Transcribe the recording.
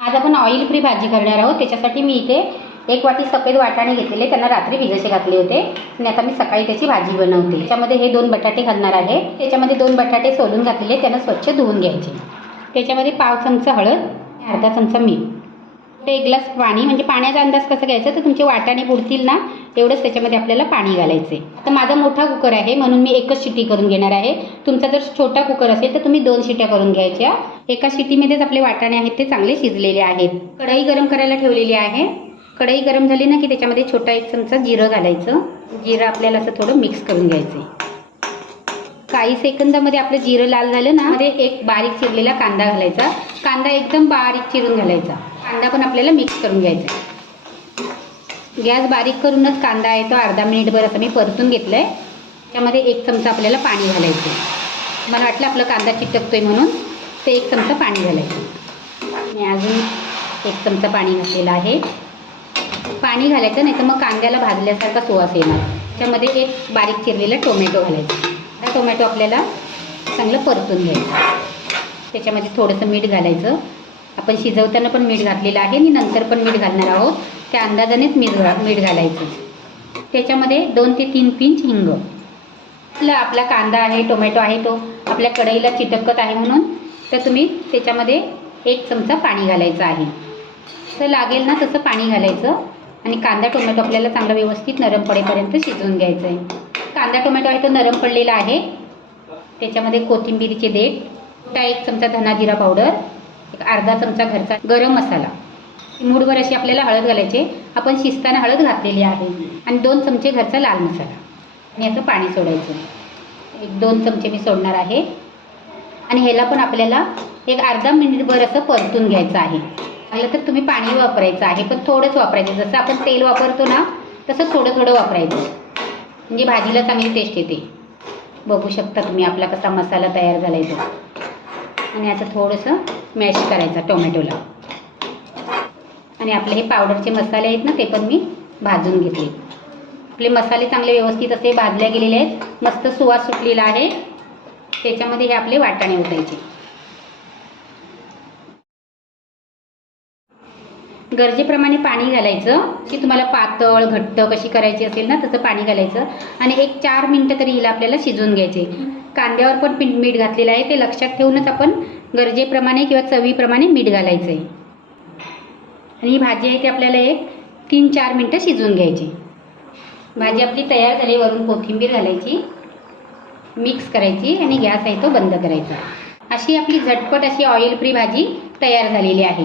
आज आपण oil free भाजी करणार आहोत. त्याच्यासाठी मी इथे एक वाटी सफेद वाटाणे घेतलेले त्यांना रात्री भिजसे घातले होते. आणि आता मी सकाळी त्याची भाजी बनवते. त्याच्यामध्ये हे दोन बटाटे घालणार आहे. त्याच्यामध्ये दोन बटाटे सोलून घातलेले त्यांना स्वच्छ धुवून घ्यायचे. त्याच्यामध्ये पाव चमचा हळद अर्धा चमचा मीठ. ते एक ग्लास पाणी म्हणजे पाण्याचा अंदाज कसा घ्यायचा? तर तुमचे वाटाणे बुडतील ना एवढंच त्याच्यामध्ये आपल्याला पाणी घालायचे तर माझा मोठा कुकर आहे म्हणून मी एकच शिटी करून घेणार आहे. तुमचा जर छोटा कुकर असेल तर तुम्ही दोन शिट्या करून घ्यायच्या. एका शिटीमध्येच आपले वाटाणे आहेत ते चांगले शिजलेले आहेत. कढई गरम करायला ठेवलेली आहे. कढई गरम झाली ना की त्याच्यामध्ये छोटा एक चमचा जिरं घालायचं. जिरं आपल्याला असं थोडं मिक्स करून घ्यायचं काही सेकंदामध्ये आपलं जिरं लाल झालं ना मध्ये एक बारीक चिरलेला कांदा घालायचा. कांदा एकदम बारीक चिरून घालायचा. कांदा पण आपल्याला मिक्स करून घ्यायचा गॅस बारीक करूनच कांदा आहे तो अर्धा मिनिटभर असं मी परतून घेतलं आहे त्यामध्ये एक चमचा आपल्याला पाणी घालायचं मला वाटलं आपलं कांदा चिटकतोय म्हणून ते एक चमचा पाणी घालायचं मी अजून एक चमचा पाणी घातलेलं आहे. पाणी घालायचं नाही तर मग कांद्याला भाजल्यासारखा सुवास येणार. त्यामध्ये एक बारीक चिरलेला टोमॅटो घालायचा. टोमॅटो आपल्याला चांगलं परतून घ्यायचं. त्याच्यामध्ये थोडंसं मीठ घालायचं. आपण शिजवताना पण मीठ घातलेलं आहे आणि नंतर पण मीठ घालणार आहोत. त्या अंदाजानेच मीठ घा मीठ घालायचं. त्याच्यामध्ये दोन ते तीन पिंच हिंग. आपला आपला कांदा आहे टोमॅटो आहे तो. आपल्या कढईला चिटकत आहे म्हणून. तर तुम्ही त्याच्यामध्ये एक चमचा पाणी घालायचं आहे. तर लागेल ना तसं पाणी घालायचं. आणि कांदा टोमॅटो आपल्याला चांगला व्यवस्थित नरम पडेपर्यंत शिजवून घ्यायचं आहे कांदा टोमॅटो आहे तो नरम पडलेला आहे. त्याच्यामध्ये कोथिंबीरचे देठ छोटा एक चमचा धना जिरा पावडर एक अर्धा चमचा घरचा गरम मसाला. मूडभर अशी आपल्याला हळद घालायची आपण शिजताना हळद घातलेली आहे आणि दोन चमचे घरचा लाल मसाला. आणि याचं पाणी सोडायचं. एक दोन चमचे मी सोडणार आहे. आणि ह्याला पण आपल्याला एक अर्धा मिनिटभर असं परतून घ्यायचं आहे. आलं तर तुम्ही पाणी वापरायचं आहे पण थोडंच वापरायचं. जसं आपण तेल वापरतो ना तसं थोडं थोडं वापरायचं. म्हणजे भाजीला चांगली टेस्ट येते बघू शकता तुम्ही आपला कसा मसाला तयार झाला आहे तो. आणि याचं थोडंसं मॅश करायचं टोमॅटोला. आणि आपले हे पावडरचे मसाले आहेत ना ते पण मी भाजून घेतले आपले मसाले चांगले व्यवस्थित असे भाजले गेलेले आहेत. मस्त सुवास सुटलेला आहे. त्याच्यामध्ये हे आपले वाटाणे ओतायचे. गरजेप्रमाणे पाणी घालायचं की तुम्हाला पातळ घट्ट कशी करायची असेल ना तसं पाणी घालायचं. आणि एक चार मिनटं तरी हिला आपल्याला शिजवून घ्यायचे. कांद्यावर पण पी मीठ घातलेलं आहे ते लक्षात ठेवूनच आपण गरजेप्रमाणे किंवा चवीप्रमाणे मीठ घालायचं आहे आणि ही भाजी आहे ती आपल्याला एक तीन चार मिनटं शिजवून घ्यायची. भाजी आपली तयार झाली वरून कोथिंबीर घालायची. मिक्स करायची आणि गॅस आहे तो बंद करायचा. अशी आपली झटपट अशी ऑइल फ्री भाजी तयार झालेली आहे.